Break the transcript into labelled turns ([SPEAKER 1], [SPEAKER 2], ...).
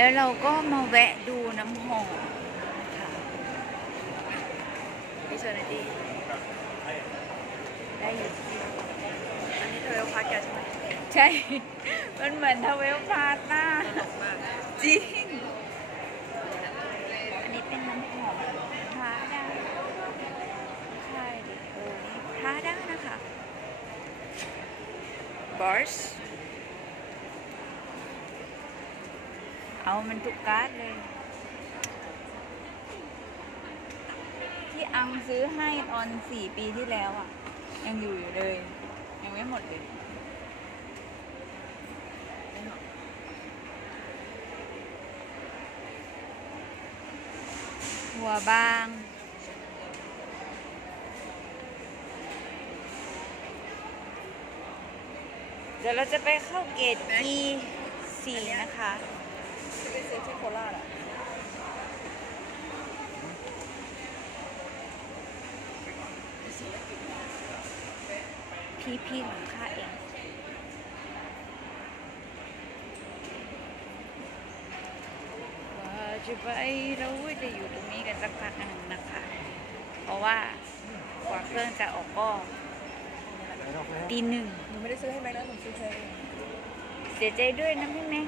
[SPEAKER 1] แล้วเราก็มาแวะดูน้ำหอมค่ะ
[SPEAKER 2] พี่เชอร์นดี
[SPEAKER 1] ได้อยู่
[SPEAKER 2] อันนี้เธอพักแกใช่ไหม
[SPEAKER 1] ใช่ มันเหมือนทเวลพาสต้า
[SPEAKER 2] ตลกมาก
[SPEAKER 1] จริง อันนี้เป็นน้ำหอมพาด้าใช่ดิโอ้พาด้านะคะบอส เอามันทุกการ์ดเลย ที่อังซื้อให้ตอนสี่ปีที่แล้วอะ ยังอยู่อยู่เลย ยังไม่หมดเลยหัวบางเดี๋ยวเราจะไปเข้าเกต E สี่นะคะ
[SPEAKER 2] ที่ไปซื้อที่โคราชอะ
[SPEAKER 1] พี่พี่ของข้าเองว่าจะไปเราจะอยู่ตรงนี้กันสักพักหนึ่งนะคะ เพราะว่ากว่าเครื่องจะออกก็ตีหนึ่ง
[SPEAKER 2] หนูไม่ได้ซื้อให้แม็กนะหนูซื้อเธอเอง
[SPEAKER 1] เสียใจด้วยนะพี่แม่